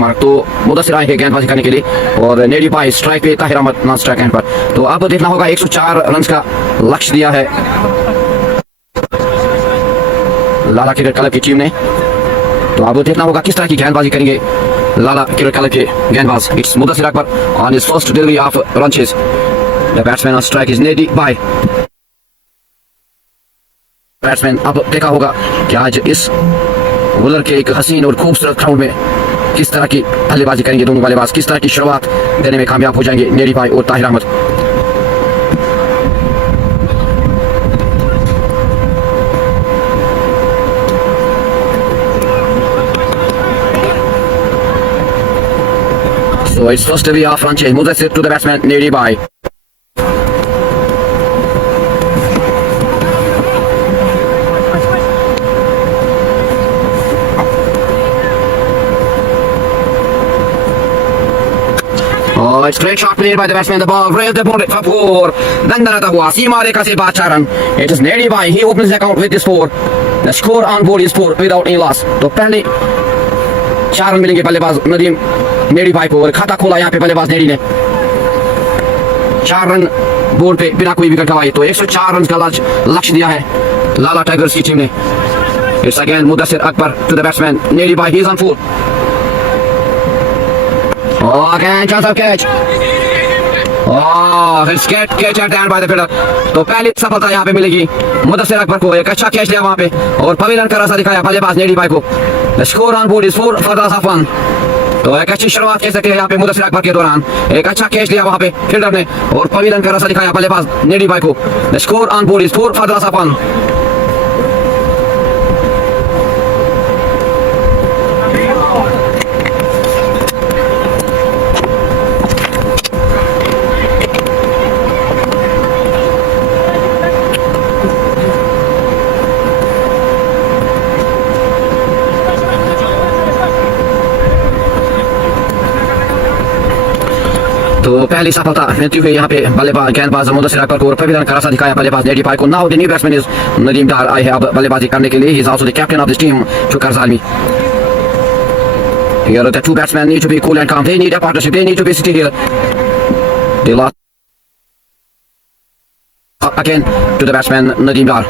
Mark तो मुदस्सिर आए हैं गेंदबाजी करने के लिए और नेडी भाई स्ट्राइक पे, Tahir Ahmad non strike end पर। तो अब देखना होगा 104 रन का लक्ष्य दिया है लाला क्रिकेट क्लब की टीम ने। तो अब देखना होगा किस तरह की गेंदबाजी करेंगे लाला क्रिकेट क्लब के गेंदबाज। It's Mudassir Akbar on his first delivery of run chase. The batsman on strike is नेडी भाई। बैट्समैन अब देखा होगा कि आज इस वुलर के एक हसीन और खूबसूरत ग्राउंड में किस तरह की बल्लेबाजी करेंगे दोनों बल्लेबाज, किस तरह की शुरुआत देने में कामयाब हो जाएंगे नेडी भाई और Tahir Ahmad. So it's first delivery off run chase. Mudassir to the batsman Nedi Bhai. Oh, it's great shot played by the batsman. The ball raised the ball for four. Dandana hua. Seema rekha se baad 4 run. It is Nedi Bhai. He opens the account with this 4. The score on board is 4 without any loss. तो पहले 4 run मिलेंगे बल्लेबाज नदीम नेडी भाई को और खाता खोला यहाँ पे बल्लेबाज नेडी ने। 4 रन बोर्ड पे बिना कोई विकेट गंवाए। तो 104 रन का लक्ष्य दिया है लाला टाइगर्स की टीम ने। It's again Mudassir Akbar to the batsman नेडी भाई। He is on 4. Oh, again chance of catch. Oh, it's catch at the end by the fielder. तो पहली सफलता यहाँ पे मिलेगी मुदस्सिर अकबर को। एक अच्छा कैच लिया वहाँ पे और पवेलियन का रास्ता दिखाया बल्लेबाज नेडी भाई को। The score on board is 4 for the loss of 1. तो एक अच्छी शुरुआत कह सकते हैं यहाँ पे मुदस्सिर अकबर के दौरान। एक अच्छा कैच लिया वहाँ पे फील्डर ने और पवेलियन का रास्ता दिखाया बल्लेबाज नेडी भाई को। The score on board is 4 for the loss of 1. तो पहली सफलता मिलती हुई यहाँ पे बल्लेबाज गेंदबाज मुदस्सिर अकबर को और पवेलियन का रास्ता दिखाया बल्लेबाज नेडी भाई को। Now the new batsman is Nadeem Dar आए हैं अब बल्लेबाजी करने के लिए। He is also the captain of this team शुक्र जालमी। Here the two batsmen need to be cool and calm. They need a partnership. They need to be sitting here. They lost again to the batsman Nadeem Dar.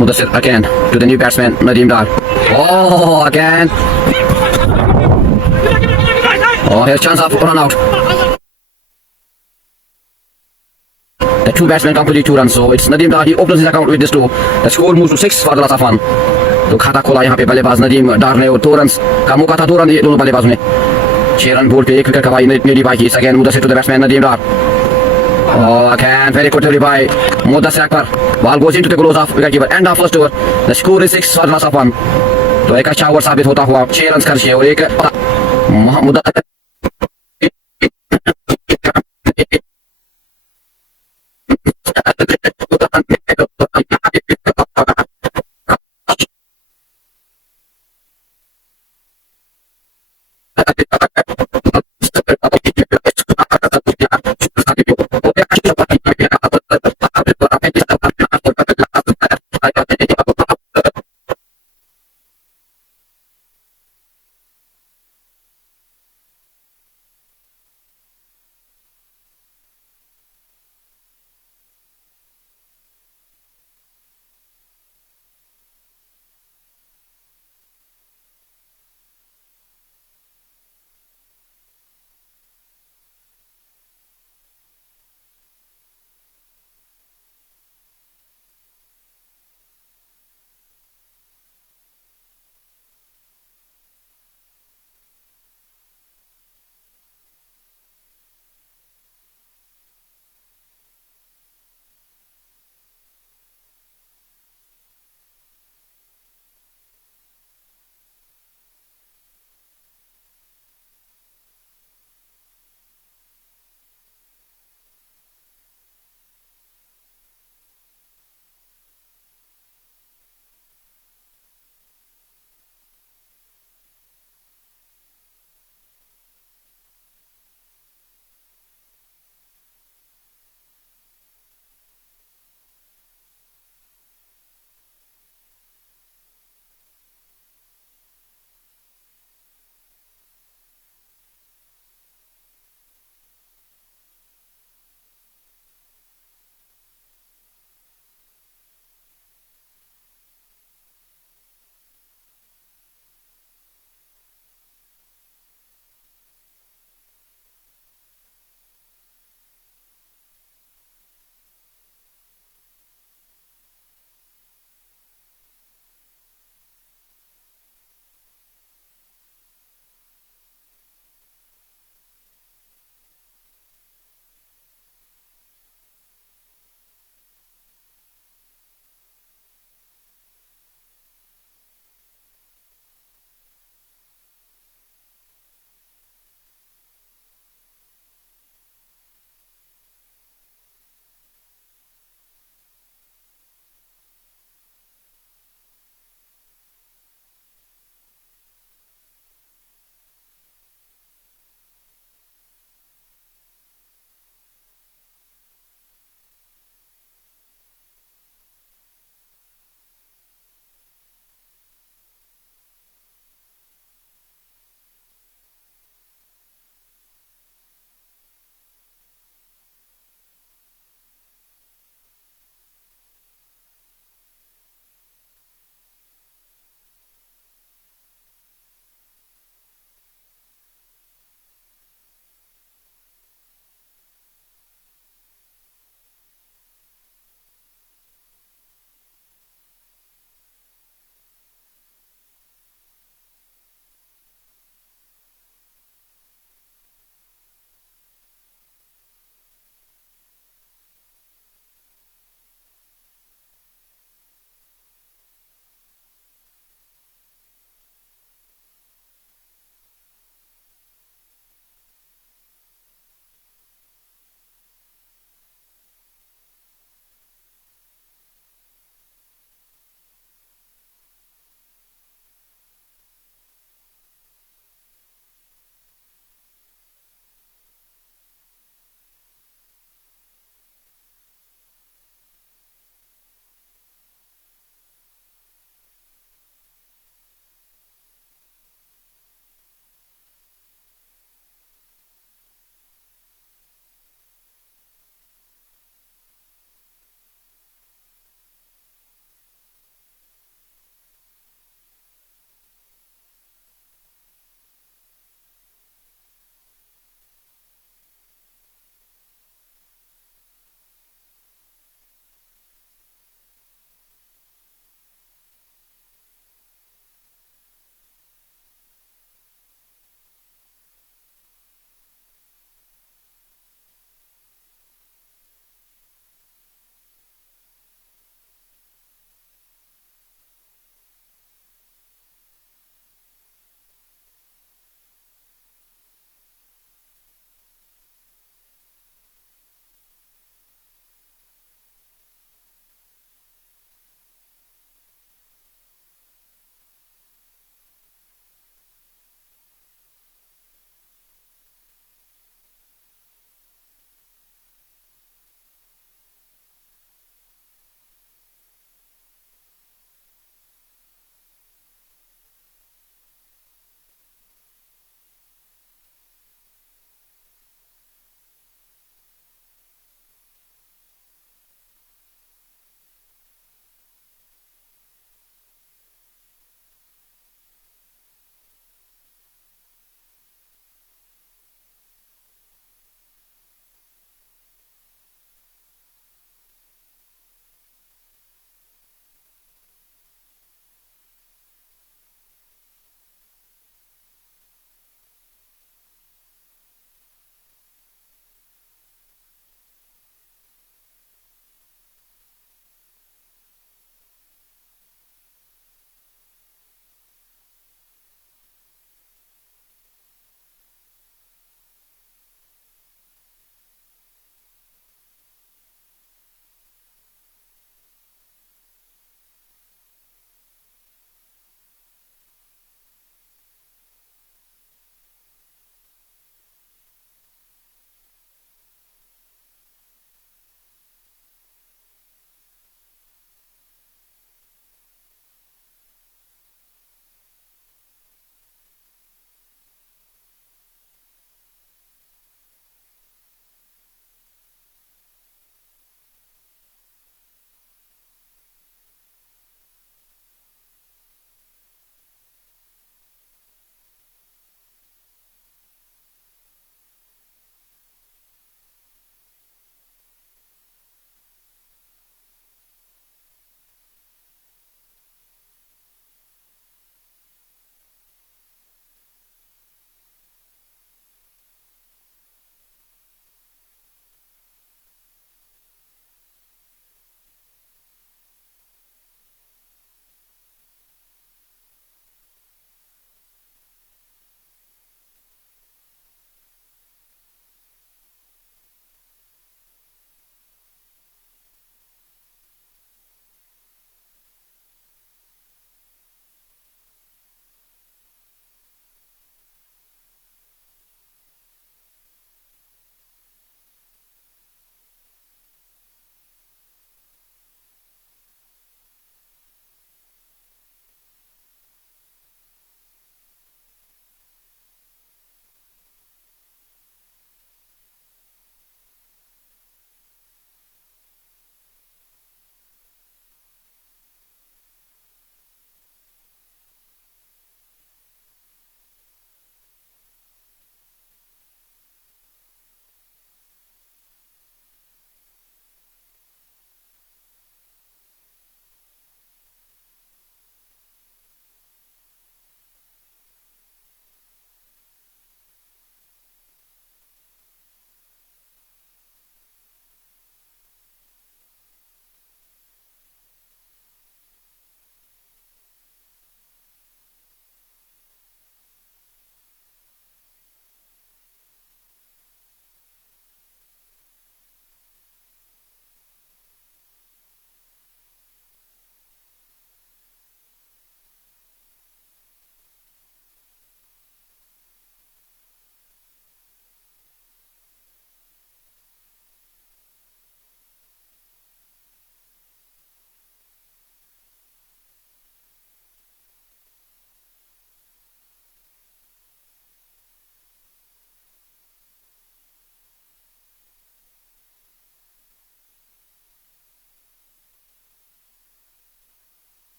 Mudassir again to the new batsman Nadeem Dar. Oh, again. Oh, here's chance of run out. The two batsmen complete 2 runs, so it's Nadeem Dar. He opens his account with this 2. The score moves to 6 for the loss of 1. तो खाता खोला यहाँ पे बल्लेबाज नदीम डार ने और 2 run का मौका था। 2 रन दिए दोनों बल्लेबाजों ने। 6 रन बोर्ड पे 1 विकेट गंवाई नेडी भाई की। Again Mudassir to the batsman Nadeem Dar. Oh, again, very good delivery by Mudassir Akbar. Ball goes into the gloves of wicketkeeper. End of first over. The score is 6 for the loss of 1. तो एक अच्छा over साबित होता हुआ 6 run खर्चे और एक Mudassir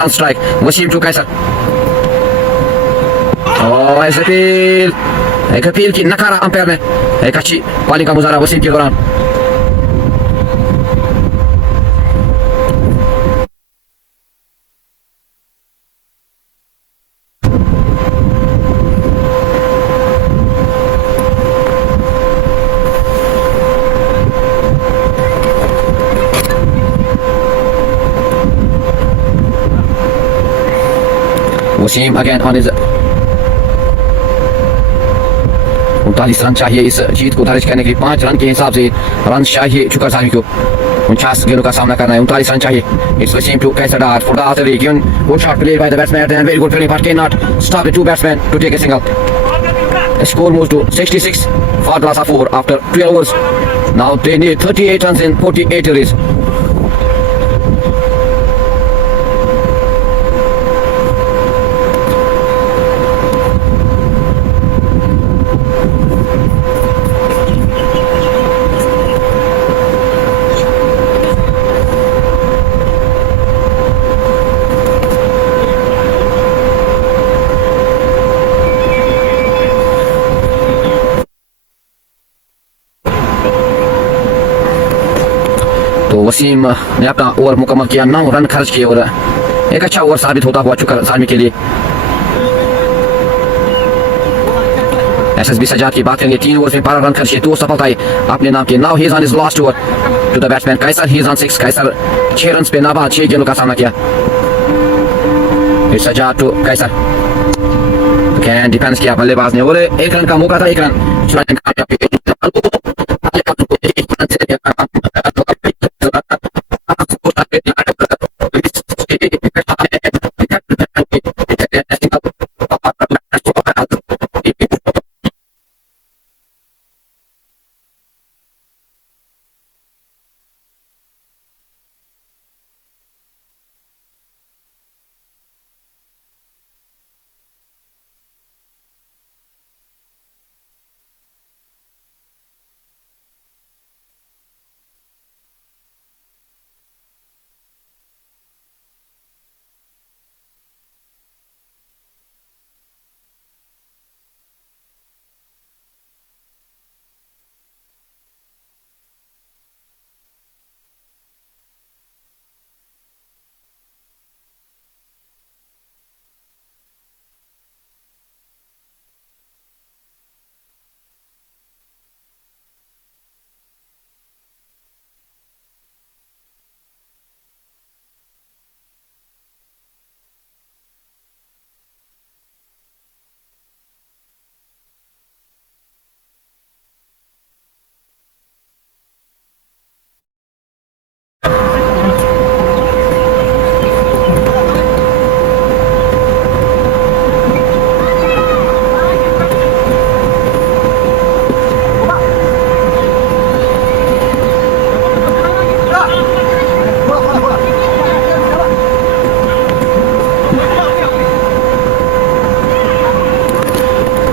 on strike. Wasim to Kaisar. Oh, ऐसे अपील, एक अपील की नकारा अंपायर ने एक अच्छी बॉलिंग का मुजाहरा वसीम के दौरान। Wasim again on his 39 run चाहिए इस जीत को दर्ज करने के लिए। 5 रन के हिसाब से रन चाहिए शुक्र सामी को। 49 गेंदों का सामना करना है। 39 रन चाहिए। It's Wasim to Kaisar Dar for the artillery. Given good shot played by the batsman and very good fielding but cannot stop the two batsmen to take a single. The score moves to 66 for the last 4 after 12 overs. Now they need 38 runs in 48 deliveries. तो वसीम ने अपना over मुकम्मल किया। 9 run खर्च किए और एक अच्छा ओवर साबित होता हुआ शुक्र सामी के लिए। एसएसबी सजाद की बात करेंगे। 3 ओवर में 12 रन खर्च किए, 2 सफलताएं अपने नाम की। Now he is on his last over to the batsman Qaiser. He is on 6। Qaiser 6 run पे नाबाद 6 गेंदों का सामना किया। सजाद टू कैसर कैन डिफेंस किया बल्लेबाज ने और 1 रन का मौका था। 1 रन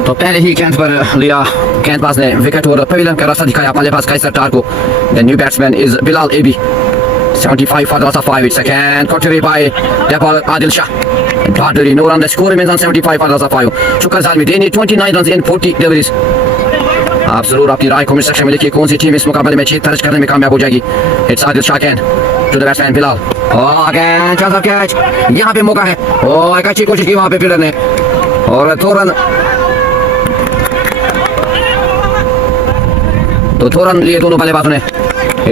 तो पहले ही गेंद पर लिया गेंदबाज ने विकेट और पवेलियन का रास्ता दिखाया बल्लेबाज कैसर डार को। The new batsman is Bilal AB 75 for the loss of 5. It's a can contributed by Depal Adil Shah. Badri no run. The score remains on 75 for the loss of 5. Shukar Zalmi they need 29 runs in 40 deliveries. आप जरूर अपनी राय comment section में लिखिए कौन सी team इस मुकाबले में जीत दर्ज करने में कामयाब हो जाएगी। इट्स आदिल शाह कैन to the batsman Bilal. Again chance of catch. यहाँ पे मौका है। और एक अच्छी कोशिश की वहाँ पे फील्डर ने और 2 रन लिए दोनों बल्लेबाजों ने।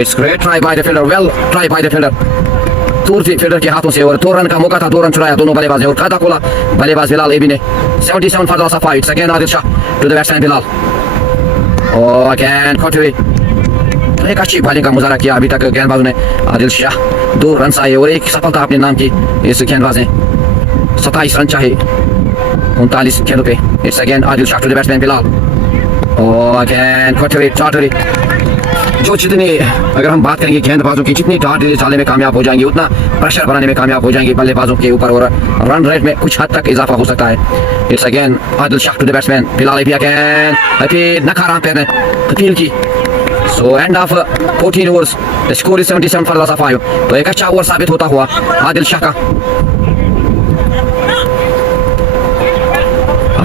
It's great try bye the fielder. Well try bye the fielder. दूर थी फील्डर के हाथों से और 2 रन का मौका था। 2 रन छुड़ाया दोनों बल्लेबाज ने और खाता खोला बल्लेबाज बिलाल एबी ने। 77 for the loss of 5. It's again Adil Shah to the batsman Bilal. और अगेन कॉन्ट्री एक अच्छी बॉलिंग का मुजाहरा किया अभी तक गेंदबाजों ने। आदिल शाह 2 रन आए और एक सफलता अपने नाम की इस गेंदबाज ने। 27 रन चाहिए 39 गेंदों पे। It's again Adil Shah to the batsman Bilal. और अगेन कॉन्ट्री जो जितनी अगर हम बात करेंगे गेंदबाजों की जितनी डार्ट डिलीवरी डालने में कामयाब हो जाएंगे उतना प्रेशर बनाने में कामयाब हो जाएंगे बल्लेबाजों के ऊपर और रन रेट में कुछ हद तक इजाफा हो सकता है। It's again Adil Shah to the batsman Bilal AB again appeal नकारा अंपायर ने अपील की। So end of 14 overs the score is 77 for the loss of 5। तो एक अच्छा ओवर साबित होता हुआ आदिल शाह का।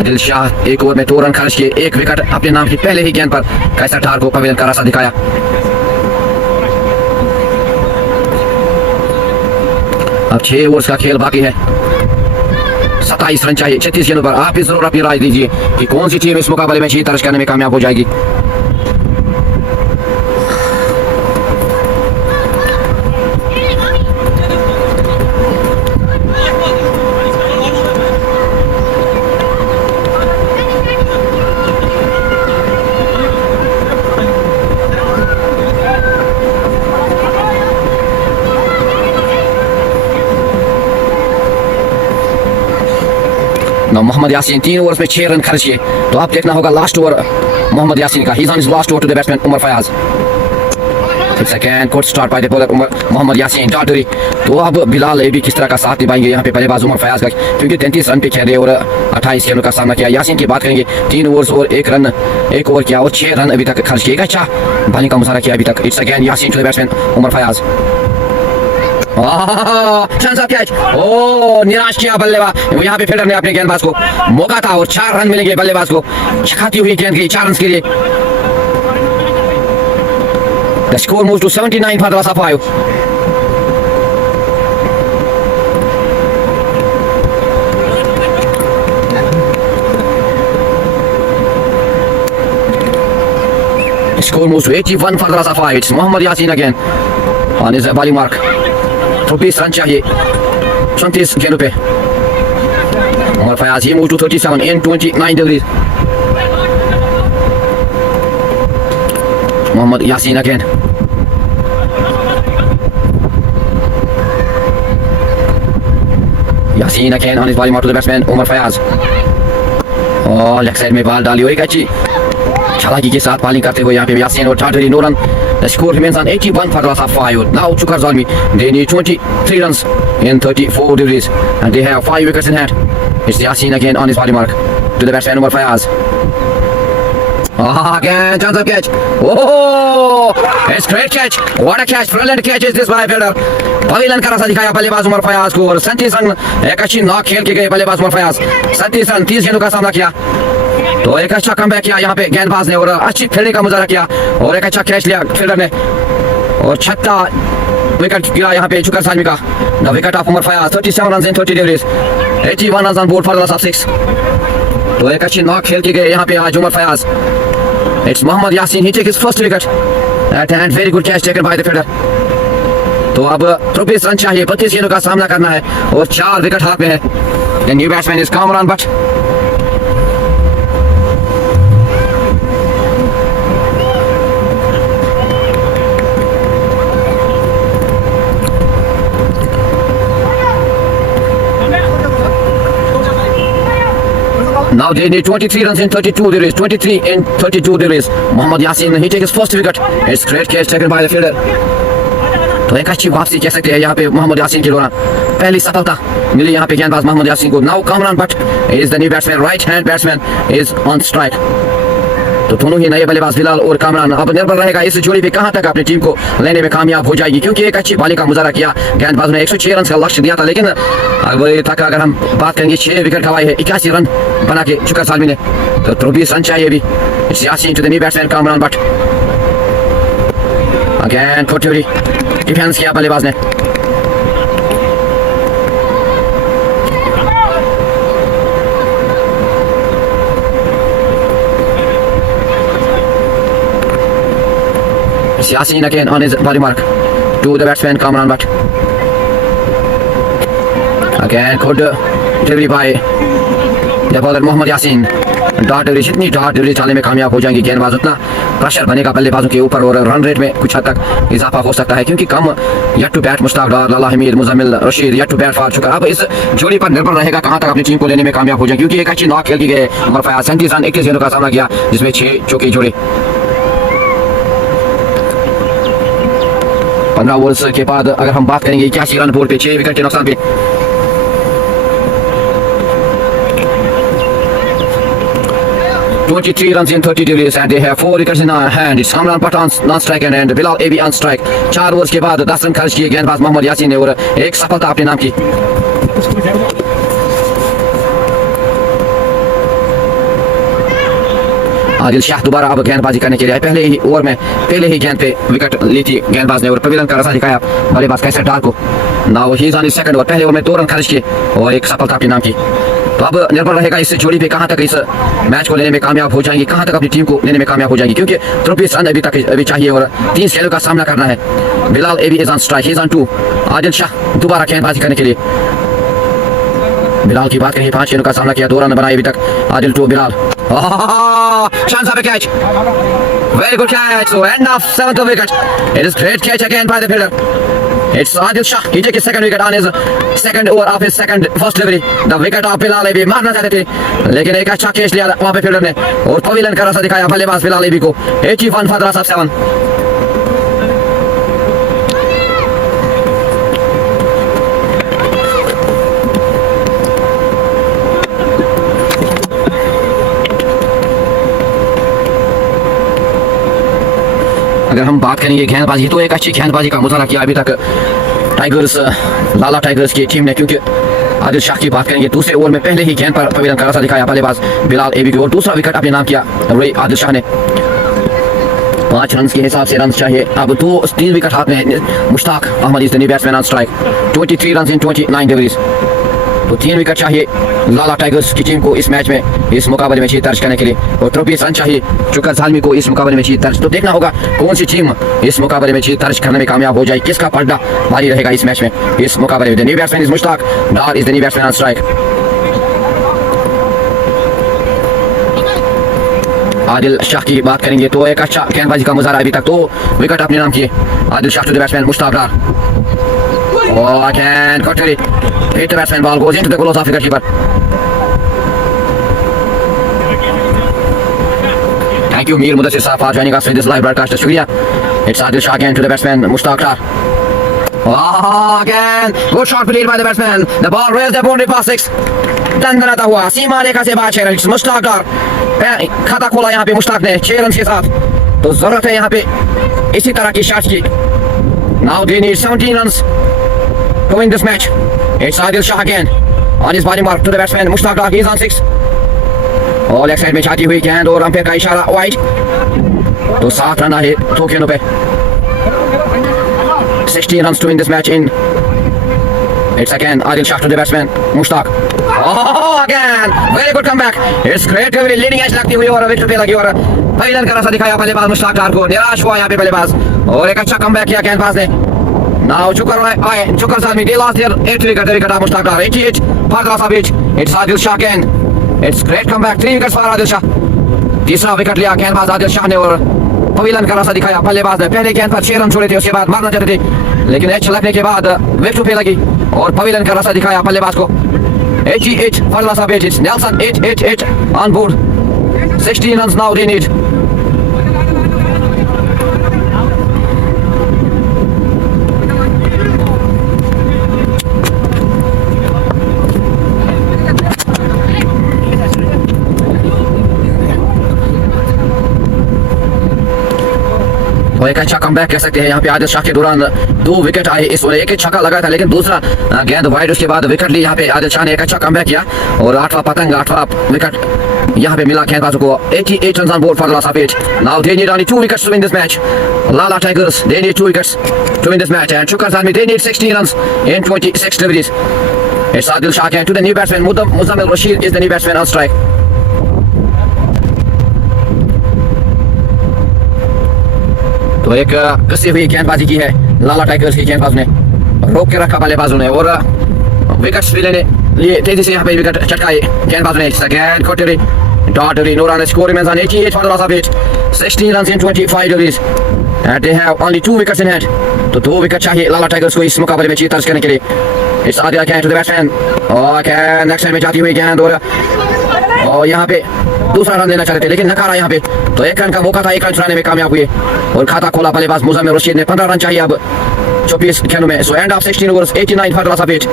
आदिल शाह एक ओवर में 2 रन खर्च किए, 1 विकेट अपने नाम की पहले ही गेंद पर कैसर ठार को पवेलियन का रास्ता दिखाया। अब 6 ओवर्स का खेल बाकी है, 27 रन चाहिए 36 गेंदों पर। आप भी जरूर अपनी राय दीजिए कि कौन सी टीम इस मुकाबले में जीत दर्ज करने में कामयाब हो जाएगी। मोहम्मद यासीन 3 ओवर्स में 6 रन खर्च किए, तो आप देखना होगा लास्ट ओवर मोहम्मद यासीन का। He is on his last over to the batsman Umar Fayaz. It's again good start by the bowler Mohammad Yasin डॉटरी। तो अब बिलाल एबी किस तरह का साथ निभाएंगे यहाँ पे बल्लेबाज उमर फयाज का, क्योंकि 33 रन पे खेले और 28 गेंदों का सामना किया। यासीन की बात करेंगे, 3 ओवर्स और 1 ओवर किया और 6 रन अभी तक खर्च किए। अच्छा बॉलिंग का मुजाहरा किया अभी तक। It's again Yasin to the batsman Umar Fayaz. Catch, oh निराश किया बल्लेबाज। यहाँ पे फील्डर ने अपने गेंदबाज को मौका था और 4 रन मिलेंगे बल्लेबाज को। खाती हुई गेंद गई 4 रन के लिए। The score moves to 79 for the loss of 5. The score moves to 81 for the loss of 5. It's Mohammad Yasin again on his bowling mark. 24 run चाहिए 34 गेंदों पे। Umar Fayaz he moves to 37 in 29 degrees. Mohammad Yasin again. Yasin again on his bowling mark to the batsman Umar Fayaz. और leg side में ball डाली हुई अच्छी चालाकी के साथ बॉलिंग करते हुए यहाँ पे यासीन और टाटरी no run. The score remains on 81 for the loss of 5. Now Chukar Zalmi, they need 23 runs in 34 degrees and they have 5 wickets in hand. It's Yasin again on his body mark to the batsman Umar Fayaz. Again chance of catch. Oh, it's great catch. What a catch. Brilliant catch is this by fielder. Pavilion का रास्ता दिखाया बल्लेबाज उमर फयाज को और 37 run एक अच्छी knock खेल के गए बल्लेबाज उमर फयाज। 37 रन 30 गेंदों का सामना किया, तो एक अच्छा कमबैक किया यहाँ पे गेंदबाज ने और अच्छी फील्डिंग का मुजाहरा किया और एक अच्छा कैच लिया फील्डर ने और 36 विकेट गिरा यहाँ पे चुकर सालमी का। The wicket of Umar Fayaz 37 run in 30 degrees 81 run on board for the loss of 6। तो एक अच्छी नॉक खेल के गए यहाँ पे आज Umar Fayaz. It's Mohammad Yasin, he take his first wicket at and very good catch taken by the fielder. तो अब 24 रन चाहिए 32 गेंदों का सामना करना है और 4 विकेट हाथ में है। The new batsman is Kamran but. Now they need 23 runs in 32 degrees. 23 in 32 degrees. Mohammad Yasin, he takes his first wicket. It's great catch taken by the fielder. तो एक अच्छी वापसी कह सकते हैं यहाँ पे मोहम्मद यासीन के दौरान पहली सफलता मिली यहाँ पे गेंदबाज मोहम्मद यासीन को। Now Kamran but is the new batsman, right hand batsman is on strike. तो दोनों ही नए बल्लेबाज बिलाल और कामरान। अब निर्भर रहेगा इस जोड़ी पे कहां तक अपनी टीम को लेने में कामयाब हो जाएगी, क्योंकि एक अच्छी बॉलिंग का मुजाहरा किया गेंदबाज ने। 106 रन का लक्ष्य दिया था, लेकिन अब तक अगर हम बात करेंगे 6 विकेट गंवाए हैं, 81 रन बना के चुकर सालमी ने। तो 24 रन चाहिए भी। It's Yasin to the new batsman Kamran Butt. Again कोटरी डिफेंस किया बल्लेबाज ने। Yasin again on his body mark to the batsman Kamran Butt. Again good delivery by the bowler Mohammad Yasin. Dot delivery, जितनी डॉट डिलीवरी डालने में कामयाब हो जाएंगी गेंदबाज उतना प्रेशर बनेगा बल्लेबाजों के ऊपर और रन रेट में कुछ हद तक इजाफा हो सकता है, क्योंकि come yet to bat Mushtaq Dar, Lala Hameed, Muzammil Rashid yet to bat फार चुका। अब इस जोड़ी पर निर्भर रहेगा कहां तक अपनी टीम को लेने में कामयाब हो जाए, क्योंकि एक अच्छी नॉक खेल की गए उमर फयाज 37 रन 21 गेंदों का सामना किया, जिसमें 6 चौके जोड़े। 15 ओवर्स के बाद अगर हम बात करेंगे 81 रन बोर्ड पे 6 विकेट के नुकसान पे। Three runs in 30 degrees and they have 4 wickets in hand. It's Kamran Butt on non-strike and Bilal AB on strike. 4 overs के बाद 10 रन खर्च किए गेंदबाज मोहम्मद यासीन ने और एक सफलता अपने नाम की। आदिल शाह दोबारा अब गेंदबाजी करने के लिए पहले ही ओवर में पहले ही गेंद पे विकेट ली थी गेंदबाज ने और पवेलियन का रास्ता दिखाया बल्लेबाज कैसे डार को now he is on second over पहले ओवर में 2 रन खर्च किए और एक सफलता अपने नाम की। तो अब निर्भर रहेगा इस जोड़ी पे कहां तक इस मैच को लेने में कामयाब हो जाएंगे, कहां तक अपनी टीम को लेने में कामयाब हो जाएंगी, क्योंकि 23 रन अभी चाहिए और 3 खेलों का सामना करना है। Bilal AB is on strike, he is on 2। Adil Shah दोबारा गेंदबाजी करने के लिए बिलाल की बात करें 5 खेलों का सामना किया, 2 रन बनाए अभी तक। Adil to Bilal chance of a catch, very good catch, so end of 7th wicket. It is great catch again by the fielder. It's Adil Shah, he took his second wicket on his second over of his first delivery. The wicket of Bilal Ebi मारना चाहते थे लेकिन एक अच्छा catch लिया वहां पे fielder ने और पवेलियन का रास्ता दिखाया बल्लेबाज बिलाल एबी को। 81 for the loss of 7। अगर हम बात करेंगे गेंदबाजी तो एक अच्छी गेंदबाजी का मुजाहरा किया अभी तक टाइगर्स लाला टाइगर्स की टीम ने, क्योंकि आदिल शाह की बात करेंगे दूसरे ओवर में पहले ही गेंद पर पवेलियन का रास्ता दिखाया बल्लेबाज बिलाल एबी को और दूसरा विकेट अपने नाम किया आदिल शाह ने। 5 रन के हिसाब से रन चाहिए, अब 3 विकेट हाथ में। Mushtaq Ahmad is the new batsman on strike, 23 run in 29 deliveries. तो 3 विकेट चाहिए लाला टाइगर्स की टीम को इस मैच में इस मुकाबले में जीत दर्ज करने के लिए और 23 रन चाहिए चुकर जालमी को इस मुकाबले में जीत दर्ज। तो देखना होगा कौन सी टीम इस मुकाबले में जीत दर्ज करने में कामयाब हो जाए, किसका पलड़ा भारी रहेगा इस मैच में इस मुकाबले में। The new batsman is Mushtaq, Dar is the new batsman on strike. Adil Shah की बात करेंगे तो एक अच्छा गेंदबाजी का मुजाहरा अभी तक, 2 विकेट अपने नाम किए। Adil Shah to the batsman Mushtaq Dar, oh again Kotri hit the batsman, ball goes into the gloves of the wicketkeeper. Thank you Mir Mudassir Saab for joining us in this live broadcast. Shukriya. It's Adil Shah again to the batsman Mushtaq Dar. Oh again good shot played by the batsman, the ball raised the boundary past 6, दंदनाता हुआ सीमा रेखा से बाहर 6 run. Mushtaq डार खाता खोला यहाँ पे मुश्ताक ने 6 run के साथ। तो जरूरत है यहाँ पे इसी तरह की शॉट्स की। Now they need 17 runs to win this match. It's Adil Shah again on his body mark to the batsman Mushtaq Dar, he is on 6। और लेग साइड में जाती हुई गेंद और अंपायर का इशारा वाइड। तो 7 रन आए 2 गेंदों पे, 16 runs to win this match in। It's again Adil Shah to the batsman Mushtaq, oh again very good comeback, it's great delivery, leading edge लगती हुई और विकेट पे लगी और पवेलियन का रास्ता दिखाया बल्लेबाज मुश्ताक डार को। निराश हुआ यहाँ पे बल्लेबाज और एक अच्छा कमबैक किया गेंदबाज ने। Now Chukar Zalmi, they lost their 8th wicket, the wicket of Mushtaq Dar, 88 for the loss of each। It's Adil Shah again, it's great comeback, 3 wickets for Adil Shah। तीसरा विकेट लिया गेंदबाज आदिल शाह ने और pavilion का रास्ता दिखाया बल्लेबाज ने। पहले गेंद पर 6 रन छोड़े थे, उसके बाद मारना चाहते थे लेकिन एच लगने के बाद विकेट पे लगी और पवेलियन का रास्ता दिखाया बल्लेबाज को। 88 for the loss of 8, it's Nelson 8 on board, 16 runs now they need। तो एक अच्छा कमबैक कह सकते हैं यहाँ पे आदिल शाह के दौरान 2 विकेट आए इस ओवर, एक छक्का लगा था लेकिन दूसरा गेंद वाइड, उसके बाद विकेट ली। यहाँ पे आदिल शाह ने एक अच्छा कमबैक किया और 8वां पतंग 8वां विकेट यहाँ पे मिला गेंदबाजों को। 88 runs on board for the loss of 8। Now they need only 2 wickets to win this match। Lala Tigers, they need 2 wickets to win this match and Chukar Zalmi, they need 16 runs in 26 deliveries। It's Adil Shah again to the new batsman Muzammil Rashid is the new batsman on strike। तो एक कसी हुई गेंदबाजी की है Lala Tigers की गेंदबाज ने, रोक के रखा बल्लेबाजों ने और विकेट्स भी लेने लिए तेजी से यहाँ पे विकेट चटकाए गेंदबाजों ने। गेंद कोटरी डॉटरी नो रन स्कोर में 88 for the loss of 8, 16 runs in 25 deliveries and they have only 2 wickets in hand। तो 2 विकेट चाहिए लाला टाइगर्स को इस मुकाबले में जीत दर्ज करने के लिए। इस आदिल गेंद टू द बैट्समैन और गेंद नेक्स्ट साइड में जाती हुई गेंद और यहाँ पे दूसरा रन लेना चाहते थे लेकिन नकारा यहाँ पे। तो 1 रन का मौका था, 1 रन चुराने में कामयाब हुए और खाता खोला बल्लेबाज मुज़म्मिल रशीद ने। 15 रन चाहिए अब 24 गेंदों में। सो end of 16 overs, 89 for the loss of 8।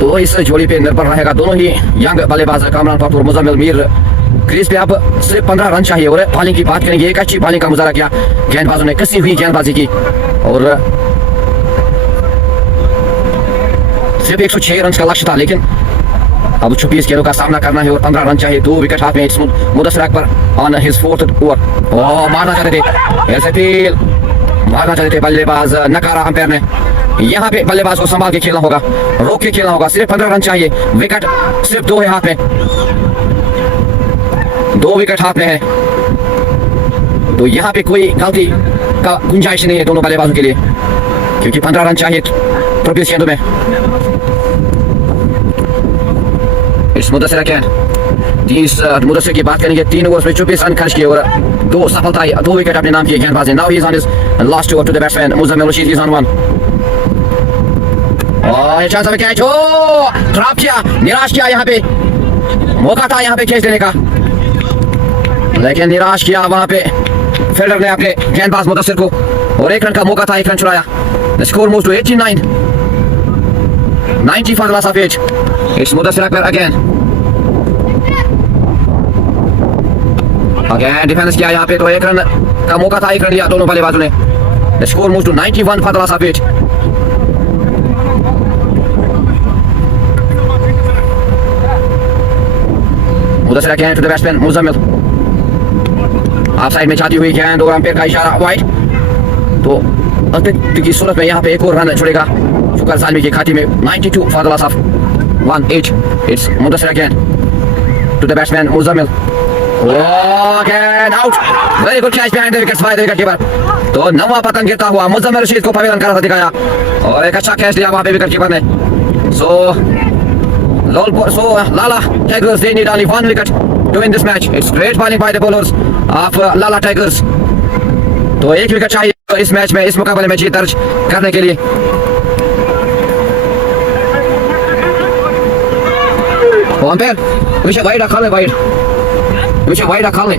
तो इस जोड़ी पे निर्भर रहेगा दोनों ही यंग बल्लेबाज कामरान बट और मुजम्मिल मीर। क्रीज पे अब सिर्फ 15 रन चाहिए और बॉलिंग की बात करेंगे। एक अच्छी बॉलिंग का मुजाहरा किया गेंदबाजों ने, कसी हुई गेंदबाजी की और सिर्फ 106 रन का लक्ष्य था, लेकिन अब 26 गेंदों का सामना करना है और 15 रन चाहिए। 2 विकेट हाथ में Mudassir Akbar on his 4th over. मारना चाहते थे, ऐसे फील मारना चाहते थे बल्लेबाज, नकारा अंपायर ने। यहाँ पे बल्लेबाज को संभाल के खेलना होगा, रोक के खेलना होगा। सिर्फ 15 रन चाहिए, विकेट सिर्फ 2 है हाथ में, 2 विकेट हाथ में है, तो यहाँ पे कोई गलती का गुंजाइश नहीं है दोनों बल्लेबाजों के लिए, क्योंकि 15 रन चाहिए 24 गेंदों में। इस मुदस्सिर क्या मुदस्सिर की बात करेंगे, 3 ओवर्स में 24 रन खर्च किए और 2 सफलताएं, 2 विकेट अपने नाम किए गेंदबाज ने। Now he is on his last over to the batsman Muzammil Rashid, is on 1। और चांस में कैच, ड्रॉप किया, निराश किया। यहाँ पे मौका था यहाँ पे कैच देने का, लेकिन निराश किया वहां पे फील्डर ने अपने गेंदबाज मुदस्सिर को, और 1 रन का मौका था, 1 रन चुराया। The score moves to 89 90 for the loss of 8। It's Mudassir Akbar again defence किया यहाँ पे, तो 1 रन का मौका था, 1 रन लिया दोनों बल्लेबाजों ने। The score moves to 91 for the loss of 8। Mudassir again to the batsman Muzammil, off side में जाती हुई गेंद और अंपायर का इशारा वाइड, तो अतिरिक्त की सूरत में यहाँ पे 1 और रन छोड़ेगा शुक्र सालमी के खाते में। 92 for the loss of 18। It's Mudassir again to the batsman Muzammil, out. Very good catch behind the wickets by the wicketkeeper. तो 9वां पतंग गिरता हुआ मुजम्मिल रशीद को पवेलियन का रास्ता दिखाया और एक अच्छा कैच लिया वहां पे विकेट कीपर ने। Lala Tigers, they need only 1 wicket to win this match. It's great bowling by the bowlers of Lala Tigers. तो 1 विकेट चाहिए इस मैच में, इस मुकाबले में जीत दर्ज करने के लिए। अंपायर विषय वाइड रखा है, वाइड विषय वाइड रखा है।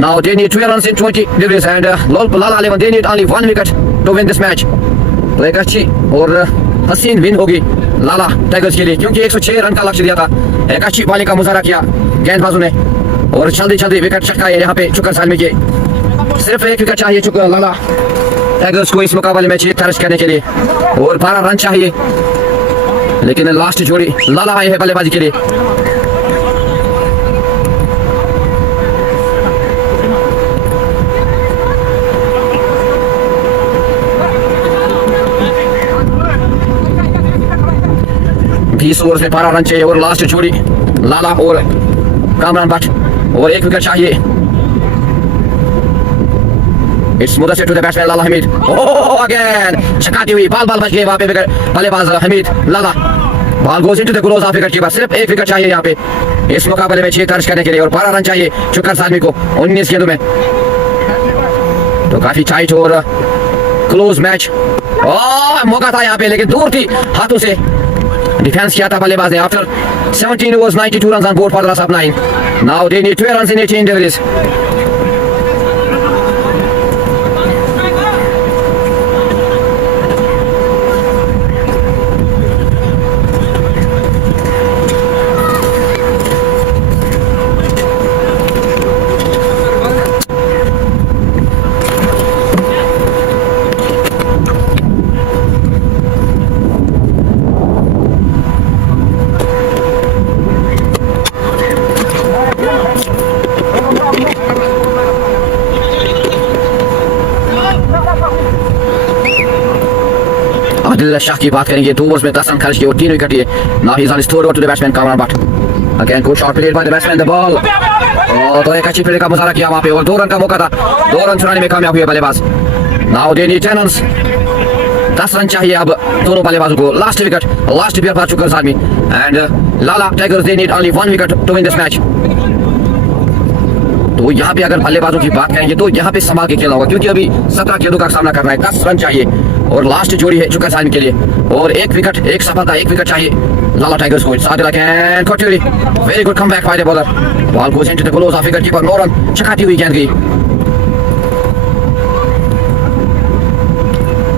Now they need 2 runs in 20 degrees and Lala 11 they need only 1 wicket to win this match. तो एक अच्छी और हसीन विन होगी लाला टाइगर्स के लिए, क्योंकि 106 रन का लक्ष्य दिया था। एक अच्छी बॉलिंग का मुजाहरा किया गेंदबाजों ने और जल्दी जल्दी विकेट चटकाए यहाँ पे शुक्र सालमी के। सिर्फ 1 विकेट चाहिए शुक्र लाला टाइगर्स को इस मुकाबले में जीत दर्ज करने के लिए और 12 रन चाहिए, लेकिन लास्ट जोड़ी लाला आई है बल्लेबाजी के लिए। बीस ओवर में 12 रन चाहिए और लास्ट जोड़ी लाला और कामरान बट और 1 विकेट चाहिए। It's Mudassir to the batsman Lala Hameed, again चकाती हुई बॉल बच गई वहां पे विकेट बल्लेबाज Hameed. Lala ball goes into the gloves of wicket keeper. सिर्फ 1 विकेट चाहिए यहाँ पे इस मुकाबले में जीत दर्ज करने के लिए और 12 रन चाहिए शुक्र सालमी को 19 गेंदों में। तो काफी टाइट और क्लोज मैच, मौका था यहाँ पे लेकिन दूर थी हाथों से, डिफेंस किया था बल्लेबाज ने। After 17 overs 92 runs on board for the loss of 9. Now they need 12 runs in 18 degrees. Adil Shah की बात करेंगे, 2 overs में 10 रन खर्च किए और 3 विकेट लिए। Now he is on his 3rd over to the batsman Kamran Butt. Again good shot played by the batsman, the ball. तो एक अच्छी फील्डिंग का मुजाहरा किया वहां पे और 2 रन का मौका था, 2 रन चुराने में कामयाब हुए बल्लेबाज। Now they need 10 runs, 10 run चाहिए अब दोनों बल्लेबाजों को। लास्ट विकेट लास्ट विकेट पा चुका है आदमी and Lala Tigers they need only 1 wicket to win this match. तो यहाँ पे अगर बल्लेबाजों की बात करेंगे तो यहाँ पे संभाल के खेलना होगा, क्योंकि अभी 17 गेंदों का सामना करना है। 10 रन चाहिए और लास्ट जोड़ी है चुका साइन के लिए और 1 विकेट, 1 सफलता, 1 विकेट चाहिए लाला टाइगर्स को। Very good comeback by the bowler, ball goes into the gloves of wicket keeper. 9 run, चकाती हुई गेंद गई।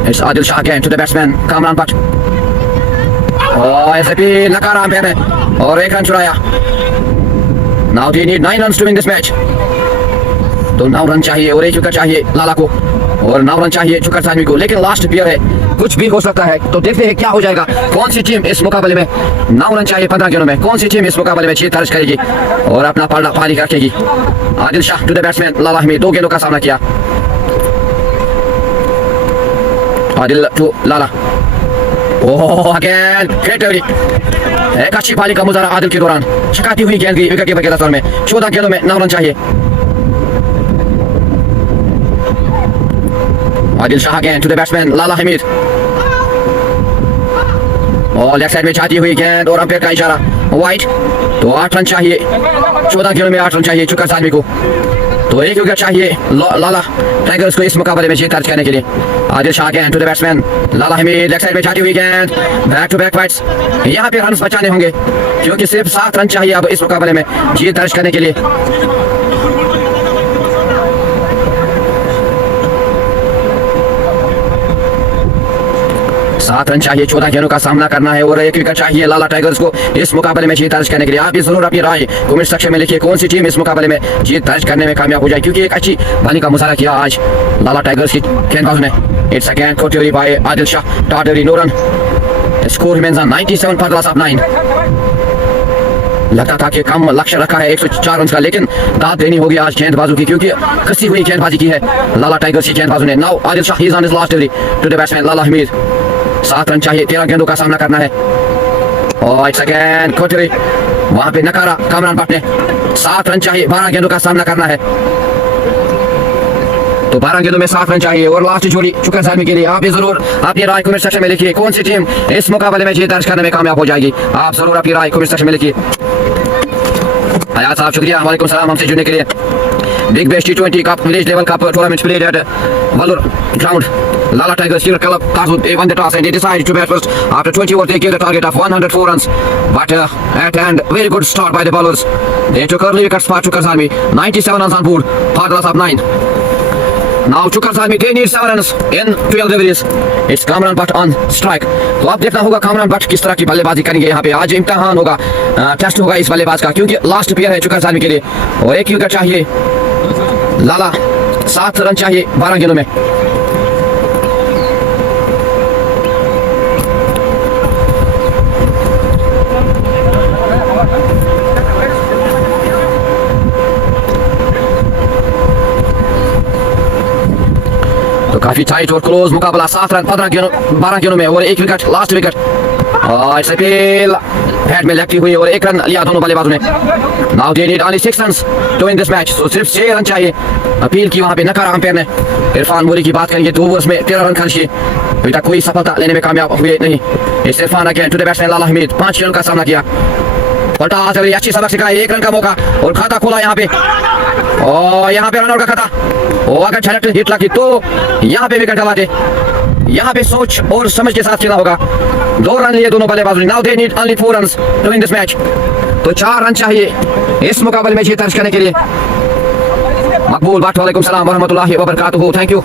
It's Adil Shah again to the batsman Kamran Butt. ऐसे भी नकारा अंपायर ने और एक रन चुराया. Now they need 9 runs to win this match. तो 9 रन चाहिए और 1 विकेट चाहिए लाला को और 9 रन चाहिए शुक्र सानवी को. लेकिन लास्ट प्लेयर है, कुछ भी हो सकता है. तो देखते हैं क्या हो जाएगा. कौन सी टीम इस मुकाबले में 9 रन चाहिए 15 गेंदों में, कौन सी टीम इस मुकाबले में 6 दर्ज करेगी और अपना पलड़ा पारी रखेगी. Adil Shah to the batsman Lala Hameed 2 गेंदों का सामना किया. Adil to Lala. Oh again great delivery. एक अच्छी पारी का मुजाहरा आदिल के दौरान. चकाती हुई गेंद गई विकेट कीपर के दस्तर में. 14 गेंदों में 9 रन चाहिए. Adil Shah again to the batsman Lala Hameed. और लेफ्ट साइड में जाती हुई गेंद और अंपायर का इशारा वाइट. तो 8 रन चाहिए. 14 गेंदों में 8 रन चाहिए शुक्र सानवी को. तो 1 विकेट चाहिए लाला टाइगर्स को इस मुकाबले में जीत दर्ज करने के लिए. Adil Shah again to the batsman Lala Hamid. Left side में जाती हुई गेंद. Back to back fights. यहाँ पे रन बचाने होंगे क्योंकि सिर्फ 7 रन चाहिए अब इस मुकाबले में जीत दर्ज करने के लिए. 7 रन चाहिए. 14 गेंदों का सामना करना है और 1 विकेट चाहिए लाला टाइगर्स को इस मुकाबले में जीत दर्ज करने के लिए. आप भी जरूर अपनी राय कमेंट सेक्शन में लिखिए कौन सी टीम इस मुकाबले में जीत दर्ज करने में कामयाब हो जाए, क्योंकि एक अच्छी बानी का मुजाहरा किया आज लाला टाइगर्स की गेंदबाज ने. It's again caught by Adil Shah. टाटरी no run. Score remains 97 for the loss of 9. लगता था कि कम लक्ष्य रखा है 104 रन का, लेकिन दाद देनी होगी आज गेंदबाजों की क्योंकि कसी हुई गेंदबाजी की है लाला टाइगर्स की गेंदबाजों ने. Now Adil Shah is on his last delivery to the batsman Lala Hamid. 7 run चाहिए. 13 गेंदों का सामना करना है. और इट्स अगेन caught. वहां पे नकारा कामरान बट ने. 7 रन चाहिए. 12 गेंदों का सामना करना है. तो 12 गेंदों में 7 रन चाहिए और लास्ट जोड़ी शुक्र सानवी के लिए. आप भी जरूर अपनी राय कमेंट सेक्शन में लिखिए कौन सी टीम इस मुकाबले में जीत दर्ज करने में कामयाब हो जाएगी. आप जरूर अपनी राय कमेंट सेक्शन में लिखिए. हयात साहब शुक्रिया, वालेकुम सलाम हमसे जुड़ने के लिए. Big best T20 cup village level cup tournament played at Valur ground. Lala Tigers here club Tarzud won the toss and they decided to bat first. After 20 overs they gave the target of 104 runs. But at end very good start by the bowlers. They took early wickets for Chukkar Sanvi. 97 runs on board for the loss of 9. Now Chukkar Sanvi they need 7 runs in 12 deliveries. It's Kamran Butt on strike. तो अब देखना होगा Kamran but किस तरह की बल्लेबाजी करेंगे. यहाँ पे आज इम्तिहान होगा, टेस्ट होगा इस बल्लेबाज का क्योंकि लास्ट प्लेयर है चुक्कर सानवी के लिए और 1 विकेट चाहिए लाला. 7 रन चाहिए 12 गेंदों में. तो काफी टाइट और क्लोज मुकाबला. 7 रन 12 गेंदों में और 1 विकेट लास्ट विकेट. ऐसे खेल हेड में लगती हुई और 1 रन लिया दोनों बल्लेबाजों ने. Now they need only 6 runs to win this match. तो सिर्फ 6 रन चाहिए. अपील की वहां पे नकारा अंपायर ने. इरफान मोरी की बात करेंगे 2 ओवर्स में 13 रन खर्च किए. अभी तक कोई सफलता लेने में कामयाब हुए नहीं. इस Irfan again to the batsman Lala Hameed. 5 गेंदों का सामना किया. पलटा अच्छी सबक सिखाई. 1 रन का मौका और खाता खोला यहाँ पे. और यहाँ पे रन आउट का खाता. और अगर डायरेक्ट हिट लगी तो यहाँ पे विकेट गवाते. यहाँ पे सोच और समझ के साथ खेलना होगा. 2 रन लिए दोनों बल्लेबाजों ने. Now they need only 4 runs to win this match. तो 4 रन चाहिए इस मुकाबले में जीत दर्ज करने के लिए. मकबूल भट्ट वालेकुम सलाम वरहमतुल्लाहि वबरकातुहू. Thank you.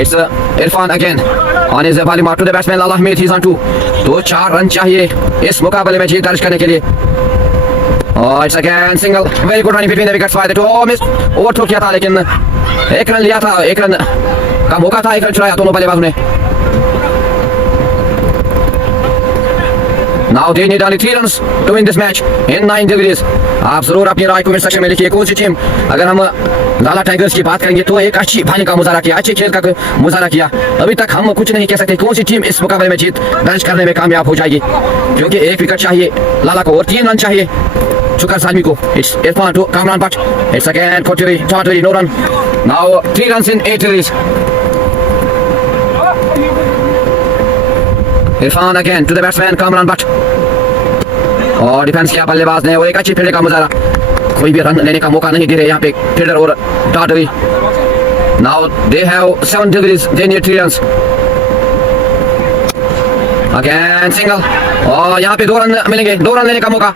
It's Irfan again on his bowling mark to the batsman Lala Hameed. He is on 2. तो 4 रन चाहिए इस मुकाबले में जीत दर्ज करने के लिए. और it's again single. Very good running between the wickets by the two. Miss overthrow किया था लेकिन 1 रन लिया था. 1 रन का मौका था. 1 रन चुराया दोनों बल्लेबाजों ने. Now they need only 3 runs to win this match in 9 deliveries. आप जरूर अपनी राय कमेंट सेक्शन में लिखिए कौन सी टीम. अगर हम लाला टाइगर्स की बात करेंगे तो एक अच्छी बानी का मुजाहरा किया, अच्छे खेल का मुजाहरा किया. अभी तक हम कुछ नहीं कह सकते कौन सी टीम इस मुकाबले में जीत दर्ज करने में कामयाब हो जाएगी क्योंकि 1 विकेट चाहिए लाला को और 3 रन चाहिए चुक्कर सानवी को. It's Irfan to Kamran Butt. It's again Koturi no run. Now 3 runs in 8 deliveries. Irfan again to the batsman Kamran Butt. और डिफेंस किया बल्लेबाज ने और एक अच्छी फील्डिंग का मुजाहरा. कोई भी रन लेने का मौका नहीं दे रहे यहाँ पे फील्डर और टाटरी. Now they have 7 deliveries. They need 3 runs. Again single. और यहाँ पे 2 रन मिलेंगे. 2 रन लेने का मौका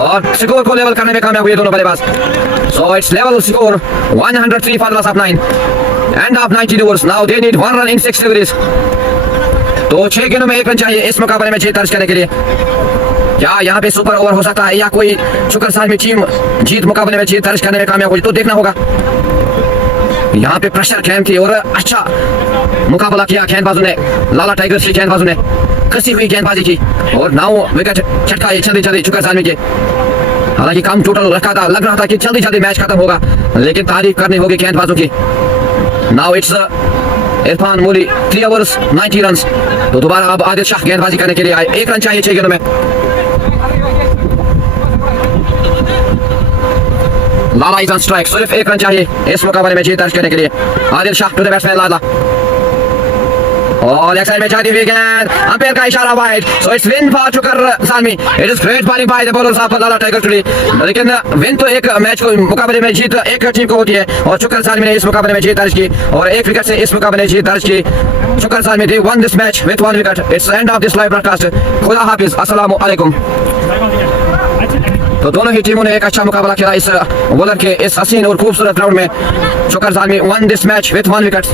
और स्कोर को लेवल करने में कामयाब हुए दोनों बल्लेबाज. So it's level score 103 for the loss of 9. End of 19 overs, now they need 1 run in 6 deliveries. तो 6 गेंदों में 1 रन चाहिए इस मुकाबले में जीत दर्ज करने के लिए। क्या यहाँ पे सुपर ओवर हो सकता है या कोई शुक्र साल में टीम जीत मुकाबले में जीत दर्ज करने में कामयाब हुई, तो देखना होगा। यहाँ पे प्रेशर कैम थी और अच्छा मुकाबला किया गेंदबाजों ने, लाला टाइगर्स की गेंदबाजों ने कसी हुई गेंदबाजी की और 9 विकेट छटकाए जल्दी जल्दी शुक्र साल के। हालांकि कम टोटल रखा था, लग रहा था कि जल्दी जल्दी मैच खत्म होगा, लेकिन तारीफ करनी होगी गेंदबाजों की। नाउ इट्स इरफान मूली 3 ओवर्स 90 रन। तो दोबारा अब आदिल शाह गेंदबाजी करने के लिए आए, 1 रन चाहिए 6 गेंदों में। लाला इज ऑन स्ट्राइक, सिर्फ 1 रन चाहिए इस मुकाबले में जीत दर्ज करने के लिए। Adil Shah to the batsman Lala और लेग साइड में जाती हुई गेंद, अंपायर का इशारा wide, so it's win for शुक्र सालमी। It is great bowling by the bowlers of Lala tiger today. लेकिन विन तो एक मैच को मुकाबले में जीत एक टीम को होती है और शुक्र सालमी ने इस मुकाबले में जीत दर्ज की और 1 विकेट से इस मुकाबले में जीत दर्ज की। शुक्र सालमी they won this match with 1 wicket. It's end of this live broadcast. खुदा हाफिज, अस्सलाम वालेकुम। तो दोनों ही टीमों ने एक अच्छा मुकाबला खेला इस बॉलर के इस हसीन और खूबसूरत ग्राउंड में। शुक्र Salmi one this match with 1 wicket.